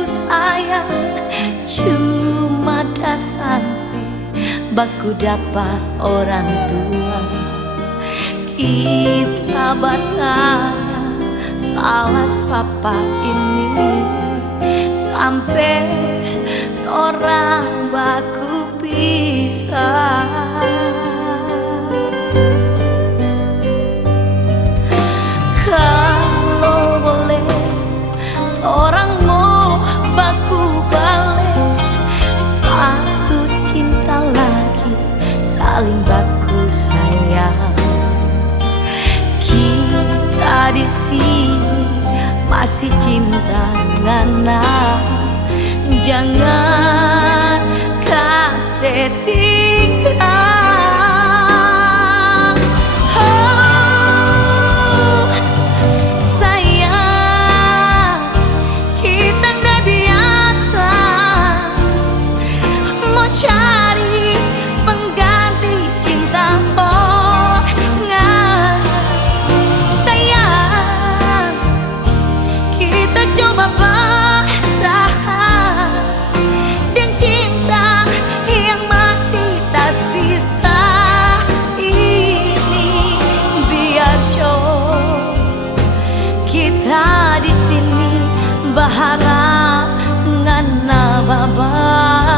baku sayang cuma sampai baku dapat orang tua. Kita bertanya salah siapa ini sampai orang baku pisah. Kalau boleh orang mau baku balik, satu cinta lagi saling baku sayang. Kita di sini masih cinta ngana, jangan kasih tinggal. Cari pengganti cinta orang. Sayang, kita coba bertahan dan cinta yang masih tersisa ini. Biar jauh kita di sini berharap ngana babale.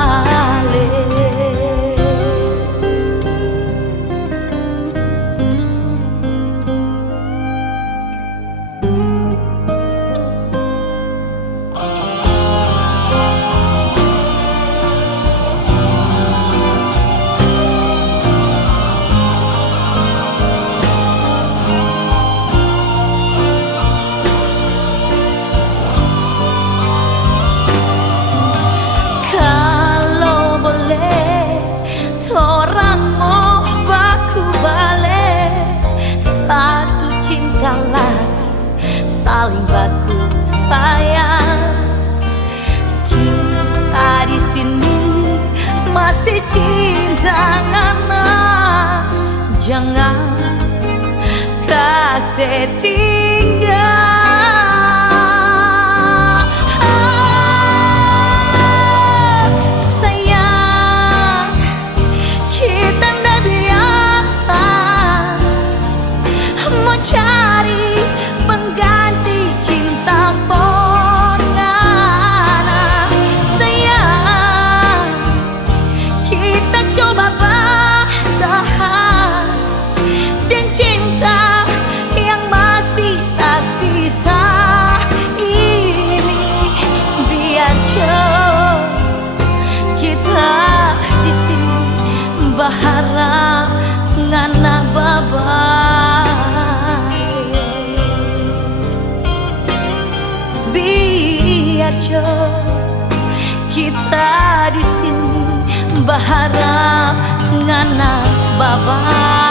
Saling baku sayang, kita di sini masih cinta ngana, jangan kasih tinggal. Sayang, kita ndak biasa mau cari pengganti cinta orang. Sayang, kita coba bertahan dan cinta yang masih tersisa ini. Biar jauh kita di sini berharap ngana babak. Biar jauh kita di sini berharap ngana babak.